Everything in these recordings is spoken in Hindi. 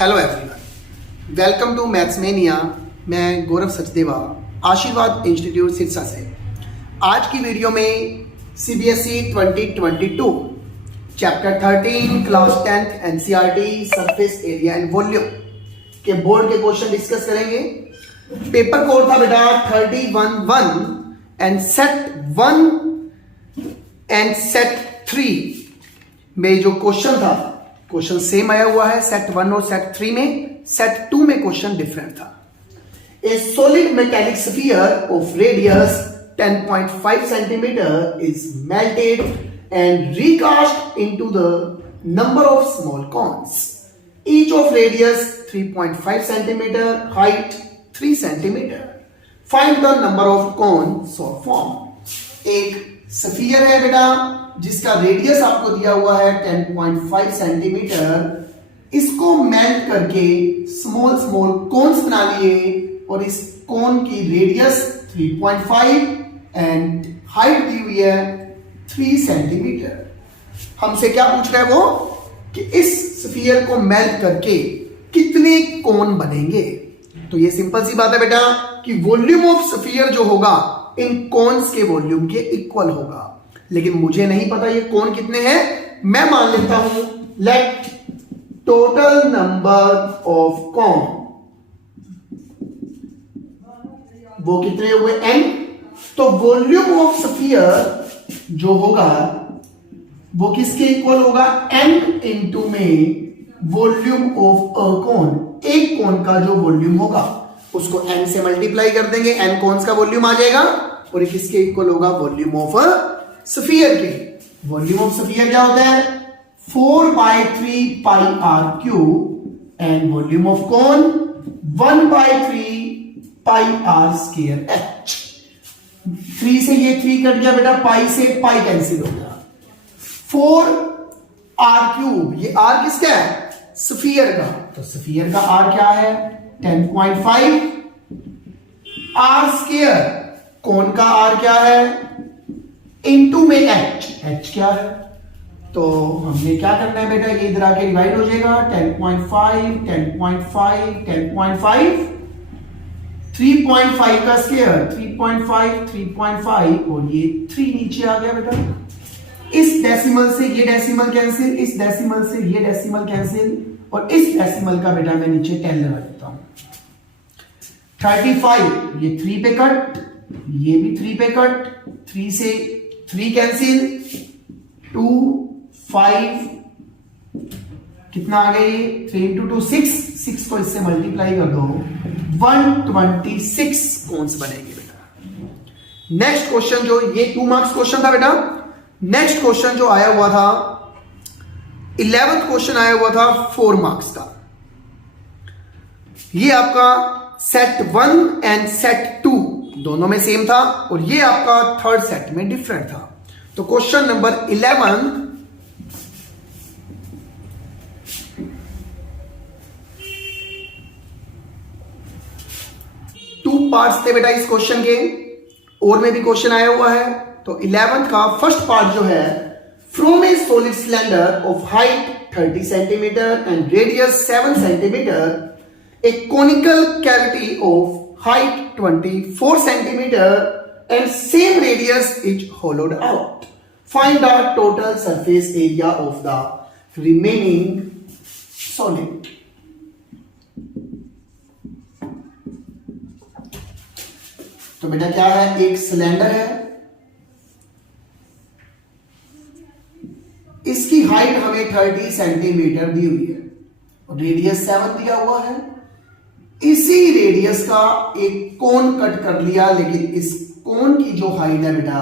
Hello everyone, welcome to Mathsmania. मैं गौरव सचदेवा, आशीर्वाद इंस्टीट्यूट सिरसा से। आज की वीडियो में CBSE 2022 chapter 13 class 10th NCERT surface area and volume के बोर्ड के क्वेश्चन डिस्कस करेंगे। पेपर कोड था बेटा 31-1 एंड सेट 1 एंड सेट 3 में जो क्वेश्चन था, क्वेश्चन सेम आया हुआ है सेट 1 और सेट 3 में। सेट 2 में क्वेश्चन डिफरेंट था। ए solid metallic sphere of radius 10.5 centimetre is melted and recast into the number of small cones, each of radius 3.5 centimeter, height 3 centimeter. Find the number of cones so formed. एक स्फीयर है बेटा जिसका रेडियस आपको दिया हुआ है 10.5 सेंटीमीटर। इसको मेल्ट करके स्मॉल स्मॉल कोन्स बना लिए और इस कोन की रेडियस 3.5 एंड हाइट दी हुई है 3 सेंटीमीटर। हमसे क्या पूछ रहा है वो कि इस स्फीयर को मेल्ट करके कितने कोन बनेंगे। तो ये सिंपल सी बात है बेटा कि वॉल्यूम ऑफ स्फीयर जो होगा इन कोन्स के वॉल्यूम के इक्वल होगा, लेकिन मुझे नहीं पता ये कोन कितने हैं। मैं मान लेता हूं let total number of cone, वो कितने हुए n। तो वॉल्यूम ऑफ स्फीयर जो होगा वो किसके इक्वल होगा, n इंटू में वॉल्यूम ऑफ अ कोन। एक कोन का जो वॉल्यूम होगा उसको n से मल्टीप्लाई कर देंगे, n कोन्स का वॉल्यूम आ जाएगा और ये किसके इक्वल होगा, वॉल्यूम ऑफ स्फीयर के। वॉल्यूम ऑफ स्फीयर क्या होता है 4/3 pi r cube and volume of cone 1/3 pi r square h. 3 से ये 3 कट गया बेटा, पाई से पाई कैंसिल हो गया। 4 आर क्यूब, ये आर किसका है, स्फीयर का। तो स्फीयर का आर क्या है 10.5। आर स्क्वायर, कोन का आर क्या है, इनटू में एच, एच क्या है। तो हमने क्या करना है बेटा, ये इधर आके डिवाइड हो जाएगा 10.5 10.5 10.5 3.5 का स्क्वायर 3.5 3.5 और ये 3 नीचे आ गया बेटा। इस डेसिमल से ये डेसिमल कैंसिल, इस डेसिमल से ये डेसिमल कैंसिल और इस डेसिमल का बेटा मैं नीचे 10 लगा देता हूं। 35 ये 3 पे कट, ये भी 3 पे कट, 3 से 3 कैंसिल, 2 5 कितना आ गया ये 3 into 2 6 को इससे मल्टीप्लाई कर दो 126 कोन्स बनेंगे बेटा। नेक्स्ट क्वेश्चन जो ये 2 मार्क्स क्वेश्चन था बेटा। नेक्स्ट क्वेश्चन जो आया हुआ था 11th क्वेश्चन आया हुआ था 4 मार्क्स का। ये आपका सेट 1 एंड सेट 2 दोनों में सेम था और ये आपका थर्ड सेट में डिफरेंट था। तो क्वेश्चन नंबर 11 2 पार्ट्स थे बेटा इस क्वेश्चन के, और में भी क्वेश्चन आया हुआ है। तो 11th का फर्स्ट पार्ट जो है from a solid cylinder of height 30 centimetre and radius 7 centimetre a conical cavity of height 24 centimeter and same radius is hollowed out. Find the total surface area of the remaining solid. तो बेटा क्या है, एक सिलेंडर है, इसकी हाइट हमें 30 सेंटीमीटर दी हुई है और रेडियस 7 दिया हुआ है। इसी रेडियस का एक कोन कट कर लिया, लेकिन इस कोन की जो हाइट है बेटा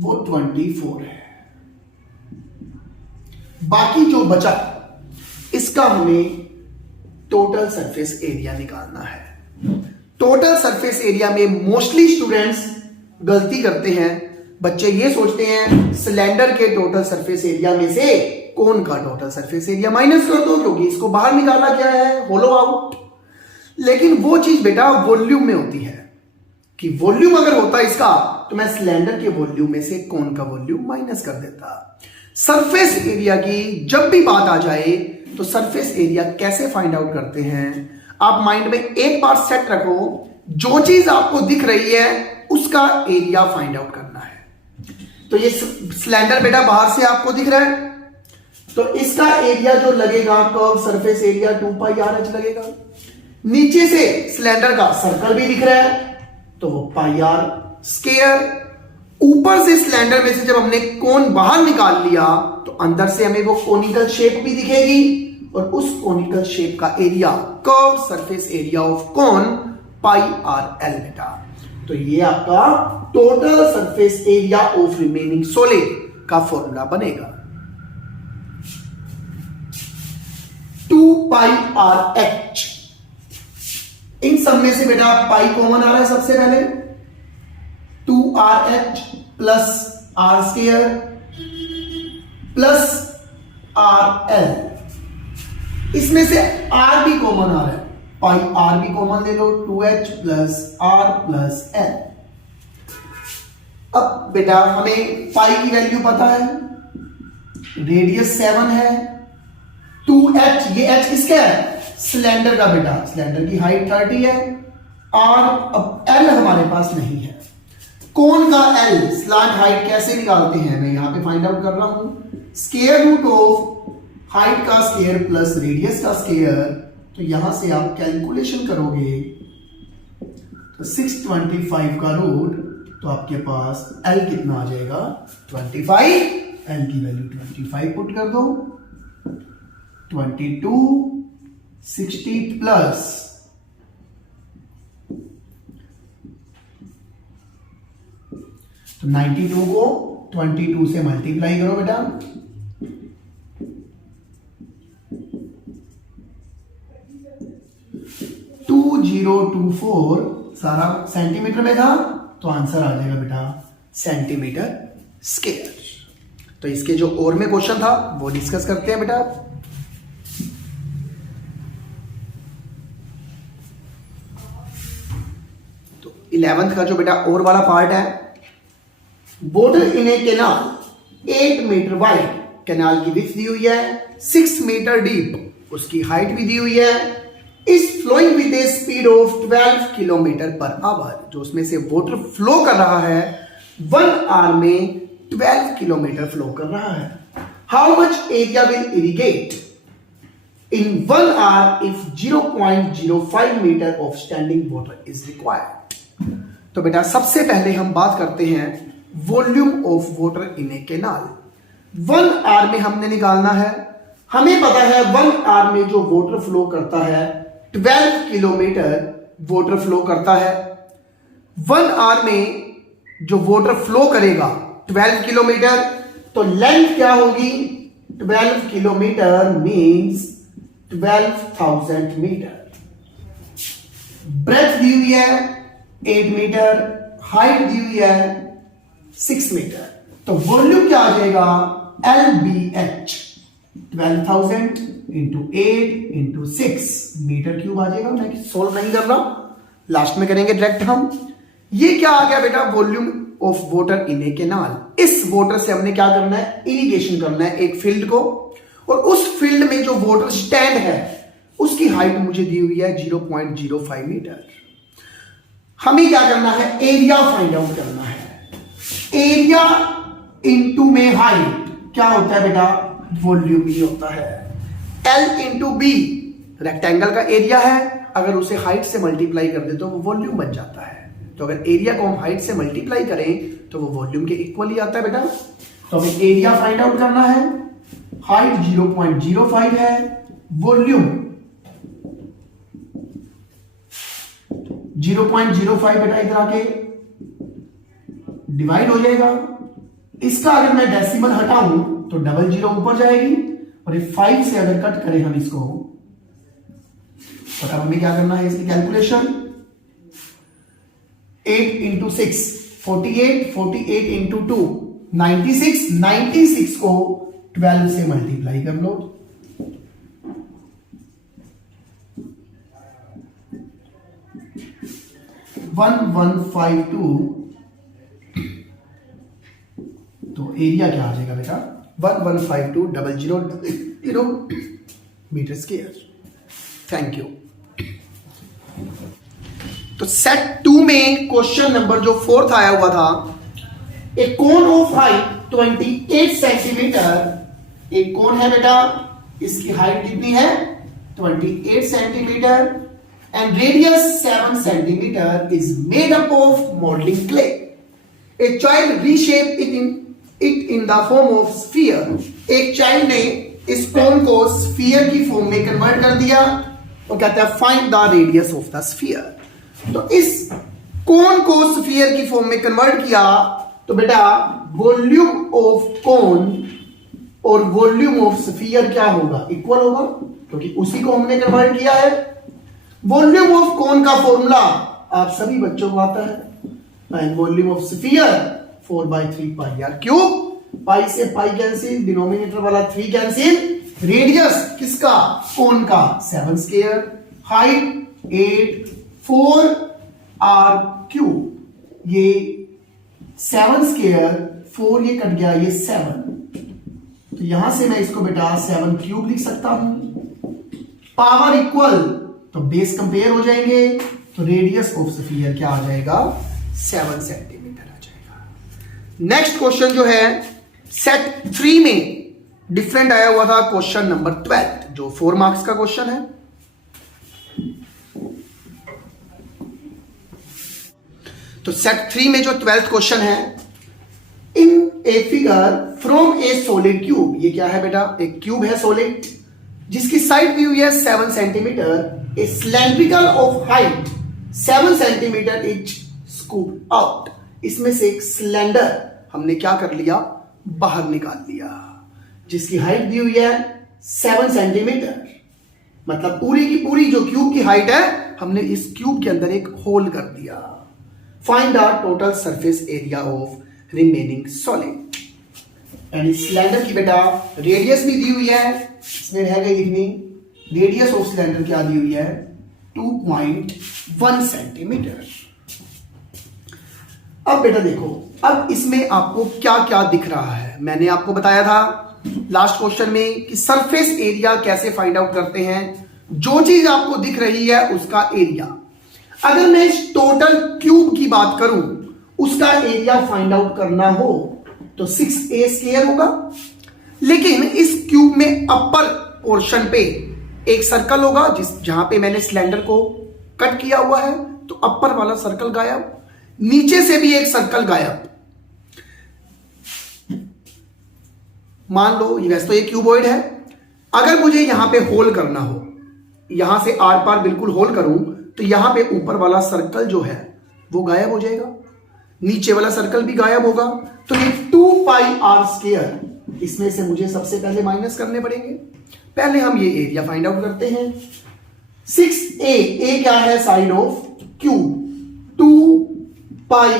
वो 24 है। बाकी जो बचा इसका हमें टोटल सरफेस एरिया निकालना है। टोटल सरफेस एरिया में मोस्टली स्टूडेंट्स गलती करते हैं। बच्चे ये सोचते हैं सिलेंडर के टोटल सरफेस एरिया में से कोन का टोटल सरफेस एरिया माइनस कर दो, क्योंकि इसको बाहर निकाला क्या है, होलो आउट। लेकिन वो चीज बेटा वॉल्यूम में होती है कि वॉल्यूम अगर होता इसका तो मैं सिलेंडर के वॉल्यूम में से कोन का वॉल्यूम माइनस कर देता। सरफेस एरिया की जब भी बात आ जाए तो सरफेस एरिया कैसे फाइंड आउट करते हैं, आप माइंड में एक बार सेट रखो, जो चीज आपको दिख रही है उसका एरिया फाइंड आउट करना है। तो ये सिलेंडर बेटा बाहर से आपको दिख रहा है, तो इसका एरिया जो लगेगा curve surface area 2 pi R H लगेगा। नीचे से सिलेंडर का सर्कल भी दिख रहा है, तो वो पाई आर स्क्वायर। ऊपर से सिलेंडर में से जब हमने कोन बाहर निकाल लिया तो अंदर से हमें वो कोनिकल शेप भी दिखेगी, और उस कोनिकल शेप का area curve surface area of cone pi R L बेटा। तो ये आपका total surface area of remaining solid का फॉर्मूला बनेगा 2 पाई आर एच। इन सब में से बेटा पाई कॉमन आ रहा है सबसे पहले, 2 R H plus R square plus R L. इसमें से आर भी कॉमन आ रहा है, पाई आर भी कॉमन ले लो, 2h plus R plus L. अब बेटा हमें पाई की वैल्यू पता है, रेडियस 7 है, 2h, ये h किसका है, सिलेंडर का बेटा, सिलेंडर की हाइट 30 है, r, अब l हमारे पास नहीं है। कोन का l स्लैंट हाइट कैसे निकालते हैं, मैं यहां पे फाइंड आउट कर रहा हूं, स्क्वायर रूट ऑफ हाइट का स्क्वायर प्लस रेडियस का स्क्वायर। तो यहां से आप कैलकुलेशन करोगे तो 625 का रूट, तो आपके पास l कितना आ जाएगा 25, l की वैल्यू 25 पुट कर दो, 22 60 प्लस 92 को 22 से मल्टीप्लाई करो बेटा, 2024 सारा सेंटीमीटर में था, तो आंसर आ जाएगा बेटा सेंटीमीटर स्क्वायर। तो इसके जो और में क्वेश्चन था वो डिस्कस करते हैं बेटा। तो 11th का जो बेटा और वाला पार्ट है, water in a canal 8 metre wide, canal की विड्थ दी हुई है, 6 मीटर डीप उसकी हाइट भी दी हुई है, is flowing with a speed of 12 kilometre per hour. जो उसमें से वाटर फ्लो कर रहा है 1 आवर में 12 किलोमीटर फ्लो कर रहा है। How much area will irrigate in 1 hour if 0.05 metre of standing water is required. तो बेटा सबसे पहले हम बात करते हैं volume of water in a canal. 1 hour में हमने निकालना है, हमें पता है 1 आवर में जो वाटर फ्लो करता है 12 किलोमीटर वाटर फ्लो करता है। 1 आवर में जो वाटर फ्लो करेगा 12 किलोमीटर, तो लेंथ क्या होगी, 12 किलोमीटर मींस 12,000 मीटर। ब्रेथ दी हुई है 8 मीटर, हाइट दी हुई है 6 मीटर। तो वॉल्यूम क्या आ जाएगा, LBH 12,000 into 8 into 6 metre cube आ जाएगा। मैं सोल्व नहीं कर रहा, लास्ट में करेंगे डायरेक्ट हम। ये क्या आ गया बेटा, volume of water in a canal. इस वाटर से हमने क्या करना है, इरिगेशन करना है एक फील्ड को, और उस फील्ड में जो वाटर स्टैंड है उसकी हाइट मुझे दी हुई है 0.05 मीटर। हमें क्या करना है, एरिया फाइंड आउट करना है। एरिया इंटू में हाइट क्या होता है बेटा, वॉल्यूम ही होता है। L इंटू बी रेक्टेंगल का एरिया है, अगर उसे हाइट से मल्टीप्लाई कर दे तो वो वॉल्यूम बन जाता है। तो अगर एरिया को हम हाइट से मल्टीप्लाई करें तो वो वॉल्यूम के इक्वल ही आता है बेटा। तो हमें एरिया फाइंड आउट करना है, हाइट 0.05 है, वॉल्यूम 0.05 बेटा इधर आके डिवाइड हो जाएगा। इसका अगर मैं डेसिमल हटाऊं तो 00 ऊपर जाएगी, और ये 5 से अगर कट करें हम इसको, तो अब हमें क्या करना है इसकी कैलकुलेशन, 8 इंटू 6 48, 48 इंटू 2 96, 96 को 12 से मल्टीप्लाई कर लो, वन 1152। तो एरिया क्या आ जाएगा बेटा, 1152 00 मीटर स्क्वायर। Thank you. तो सेट 2 में क्वेश्चन नंबर जो 4th आया हुआ था, ए कोन ऑफ हाइट 28 सेंटीमीटर। एक कोन है बेटा, इसकी हाइट कितनी है 28 centimetre and radius 7 centimetre is made up of moulding clay. A child reshape it in the form of sphere. एक चाइल्ड ने इस कोन को स्फीयर की फॉर्म में कन्वर्ट कर दिया और कहते हैं find the radius of the sphere. तो इस कोन को स्फीयर की फॉर्म में कन्वर्ट किया तो बेटा वॉल्यूम ऑफ कोन और वॉल्यूम ऑफ स्फीयर क्या होगा, इक्वल होगा, क्योंकि उसी को हमने कन्वर्ट किया है। वॉल्यूम ऑफ कोन का फॉर्मूला आप सभी बच्चों को आता है, and volume of sphere 4/3 pi r cube. Pi से पाई कैंसिल, डिनोमिनेटर वाला 3 कैंसिल, रेडियस किसका, कोन का 7 स्क्वायर, हाइट 8, 4 आर क्यूब। ये 7 स्क्वायर, 4 ये कट गया, ये 7, तो यहां से मैं इसको बेटा 7 क्यूब लिख सकता हूं। पावर इक्वल, तो बेस कंपेयर हो जाएंगे, तो रेडियस ऑफ स्फीयर क्या आ जाएगा 7 सेंटीमीटर आ जाएगा। नेक्स्ट क्वेश्चन जो है सेट 3 में डिफरेंट आया हुआ था, क्वेश्चन नंबर 12 जो 4 मार्क्स का क्वेश्चन है। तो सेट 3 में जो 12th क्वेश्चन है, in a figure from a solid cube. ये क्या है बेटा, एक क्यूब है सॉलिड जिसकी साइड व्यू है 7 centimetre. A cylindrical of height 7 centimetre is scoop out. इसमें से एक सिलेंडर हमने क्या कर लिया, बाहर निकाल लिया, जिसकी हाइट दी हुई है 7 सेंटीमीटर। मतलब पूरी की पूरी जो क्यूब की हाइट है, हमने इस क्यूब के अंदर एक होल कर दिया। Find the total surface area of remaining solid. यानी सिलेंडर की बेटा रेडियस भी दी हुई है, इसमें रह गई लिखनी, रेडियस ऑफ सिलेंडर क्या दी हुई है 2.1 सेंटीमीटर। अब बेटा देखो, अब इसमें आपको क्या क्या दिख रहा है। मैंने आपको बताया था लास्ट क्वेश्चन में कि सरफेस एरिया कैसे फाइंड आउट करते हैं। जो चीज आपको दिख रही है उसका एरिया, अगर मैं इस टोटल क्यूब की बात करूं, उसका एरिया फाइंड आउट करना हो तो 6a स्क्वायर होगा। लेकिन इस क्यूब में अपर पोर्शन पे एक सर्कल होगा, जहां पे मैंने सिलेंडर को कट किया हुआ है, तो अपर वाला सर्कल गायब, नीचे से भी एक सर्कल गायब। मान लो वैसे तो ये क्यूबॉइड है, अगर मुझे यहां पे होल करना हो, यहां से आर पार बिल्कुल होल करूं, तो यहां पे ऊपर वाला सर्कल जो है वो गायब हो जाएगा, नीचे वाला सर्कल भी गायब होगा। तो ये 2 पाई आर स्क्वायर, इसमें से मुझे सबसे पहले माइनस करने पड़ेंगे। पहले हम ये एरिया फाइंड आउट करते हैं। 6a, a क्या है side of cube, 2 pi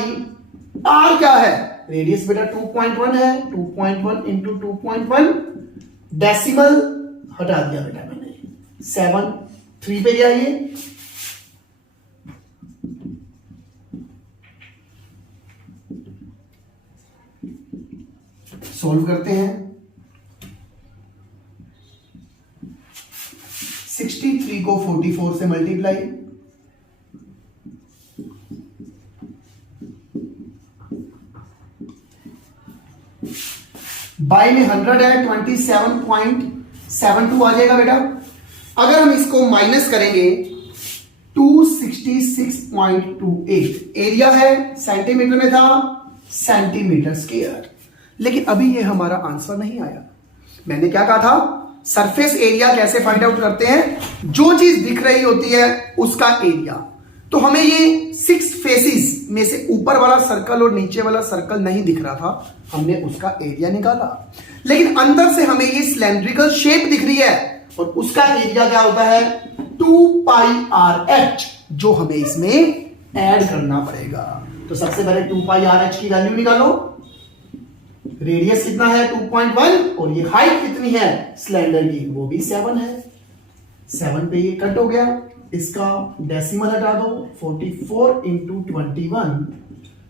R क्या है, रेडियस बेटा 2.1 है, 2.1 इंटू 2.1, डेसिमल हटा दिया बेटा मैंने, 7 3 पे गया ये, सॉल्व करते हैं। 63 को 44 से मल्टीप्लाई, बाई में 100 है, 27.72 आ जाएगा बेटा। अगर हम इसको माइनस करेंगे 266.28, एरिया है सेंटीमीटर में था, सेंटीमीटर स्क्वायर। लेकिन अभी ये हमारा आंसर नहीं आया। मैंने क्या कहा था, सरफेस एरिया कैसे फाइंड आउट करते हैं, जो चीज दिख रही होती है उसका एरिया। तो हमें ये 6 फेसेस में से ऊपर वाला सर्कल और नीचे वाला सर्कल नहीं दिख रहा था, हमने उसका एरिया निकाला। लेकिन अंदर से हमें ये सिलेंड्रिकल शेप दिख रही है और उसका एरिया क्या होता है 2 पाई आर एच, जो हमें इसमें ऐड करना पड़ेगा। तो सबसे पहले 2 पाई आर एच की वैल्यू निकालो। रेडियस कितना है 2.1 और ये हाइट कितनी है सिलेंडर की, वो भी 7 है। 7 पे ये कट हो गया, इसका डेसिमल हटा दो, 44 इंटू 21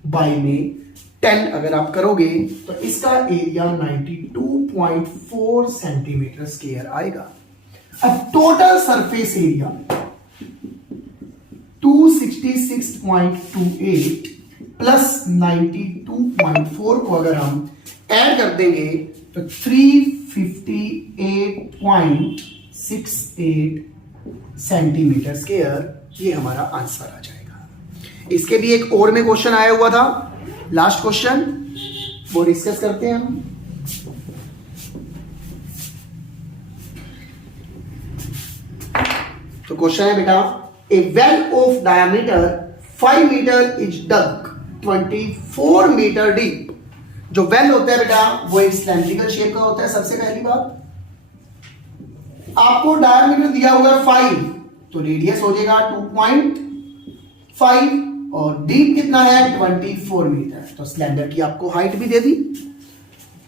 बाई में 10 अगर आप करोगे तो इसका एरिया 92.4 सेंटीमीटर स्क्वायर आएगा। अब टोटल सरफेस एरिया 266.28 प्लस 92.4 को अगर हम ऐड कर देंगे तो 358.68 सेंटीमीटर स्क्वायर, ये हमारा आंसर आ जाएगा। इसके भी एक और में क्वेश्चन आया हुआ था, लास्ट क्वेश्चन वो डिस्कस करते हैं हम। तो क्वेश्चन है बेटा, a well of diameter 5 metre is dug 24 metre deep. जो वेल होता है बेटा वो एक सिलेंड्रिकल शेप का होता है। सबसे पहली बात, आपको डायमीटर दिया हुआ है 5, तो रेडियस हो जाएगा 2.5 और डीप कितना है 24 मीटर। तो सिलेंडर की आपको हाइट भी दे दी।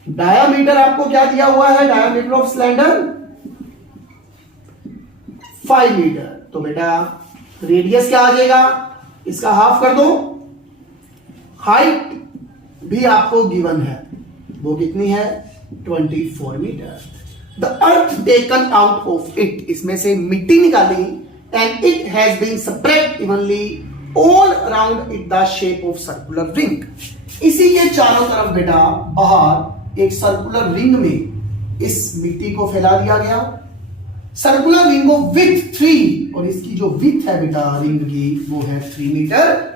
डायमीटर आपको क्या दिया हुआ है, डायमीटर ऑफ सिलेंडर 5 मीटर। तो बेटा रेडियस क्या आ जाएगा, इसका हाफ कर दो। हाइट भी आपको गिवन है, वो कितनी है 24 metre. The earth taken out of it, इसमें से मिट्टी निकाली and it has been spread evenly all around it the shape of circular ring. इसी के चारों तरफ बेटा बाहर एक सर्कुलर रिंग में इस मिट्टी को फैला दिया गया। सर्कुलर रिंग ऑफ विथ 3, और इसकी जो विथ है बेटा रिंग की वो है 3 मीटर।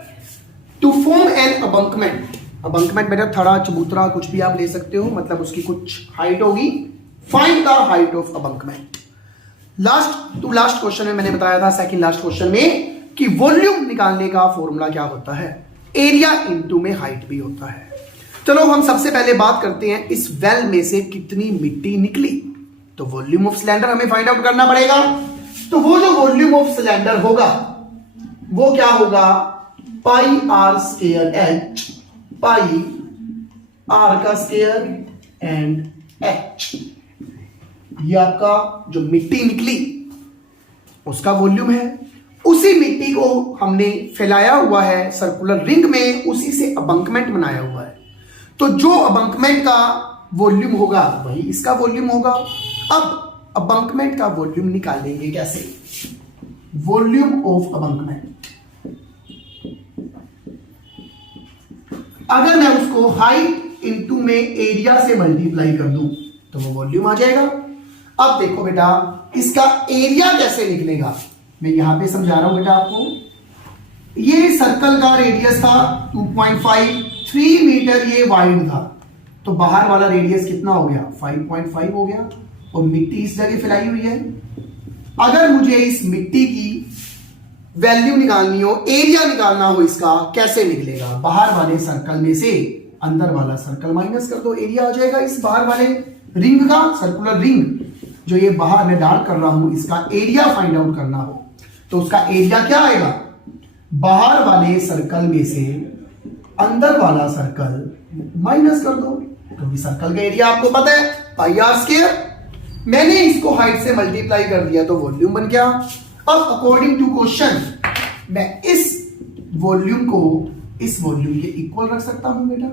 टू फॉर्म एन अबंकमेंट, अबंकमेंट बेटा थड़ा चबूतरा कुछ भी आप ले सकते हो, मतलब उसकी कुछ हाइट होगी। Find the height of embankment. Last question में मैंने बताया था, सेकंड लास्ट क्वेश्चन में, कि वॉल्यूम निकालने का फॉर्मूला क्या होता है, एरिया इनटू में हाइट भी होता है। चलो हम सबसे पहले बात करते हैं इस वेल में से कितनी मिट्टी निकली। तो वॉल्यूम ऑफ सिलेंडर हमें फाइंड आउट करना पड़ेगा। तो वो जो वॉल्यूम ऑफ सिलेंडर होगा वो क्या होगा, pi r square h, pi r का स्क्वायर एंड एच। ये आपका जो मिट्टी निकली उसका वॉल्यूम है। उसी मिट्टी को हमने फैलाया हुआ है सर्कुलर रिंग में, उसी से अबंकमेंट बनाया हुआ है। तो जो अबंकमेंट का वॉल्यूम होगा वही इसका वॉल्यूम होगा। अब अबंकमेंट का वॉल्यूम निकालेंगे कैसे, वॉल्यूम ऑफ अबंकमेंट। अगर मैं उसको हाइट इनटू में एरिया से मल्टीप्लाई कर दूं तो वो वॉल्यूम आ जाएगा। अब देखो बेटा इसका एरिया कैसे निकलेगा, मैं यहां पे समझा रहा हूं बेटा आपको। ये सर्कल का रेडियस था 2.5, 3 मीटर ये वाइड था, तो बाहर वाला रेडियस कितना हो गया 5.5 हो गया, और मिट्टी इस जगह फैलाई हुई है। अगर मुझे इस मिट्टी की वैल्यू निकालनी हो, एरिया निकालना हो इसका, कैसे निकलेगा, बाहर वाले सर्कल में से अंदर वाला सर्कल माइनस कर दो, एरिया आ जाएगा इस बाहर वाले रिंग का, सर्कुलर रिंग जो ये बाहर मैं डार्क कर रहा हूं, इसका एरिया फाइंड आउट करना हो तो उसका एरिया क्या आएगा, बाहर वाले सर्कल में से अंदर वाला सर्कल माइनस कर दो, क्योंकि सर्कल का एरिया आपको पता है पाई आर स्क्वायर। मैंने इसको हाइट से मल्टीप्लाई कर दिया तो वॉल्यूम बन गया। अब अकॉर्डिंग टू क्वेश्चन मैं इस वॉल्यूम को इस वॉल्यूम के इक्वल रख सकता हूं बेटा,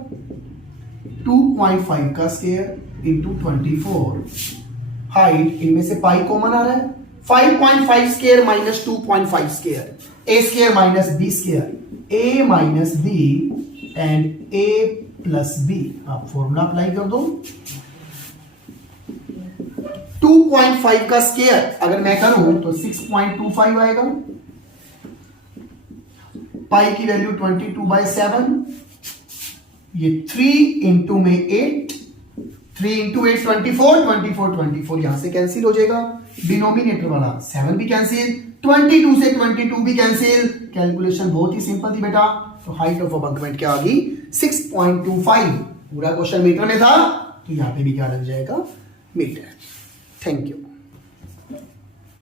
2.5 का स्क्वायर इंटू 24, हाइट इनमें से पाई कॉमन आ रहा है, 5.5 square minus 2.5 square, A square minus B square, A minus B and A plus B. आप फॉर्मूला अप्लाई कर दो। 2.5 का स्क्वायर अगर मैं करूं तो 6.25 आएगा, पाई की वैल्यू 22/7, ये 3 इंटू में 8, 3 इंटू 8 24 यहां से कैंसिल हो जाएगा, डिनोमिनेटर वाला 7 भी कैंसिल, 22 से 22 भी कैंसिल। कैलकुलेशन बहुत ही सिंपल थी बेटा। तो हाइट ऑफ अबंकमेंट क्या आ गई 6.25। पूरा क्वेश्चन मीटर में था तो यहां पे भी क्या लग जाएगा मीटर। Thank you.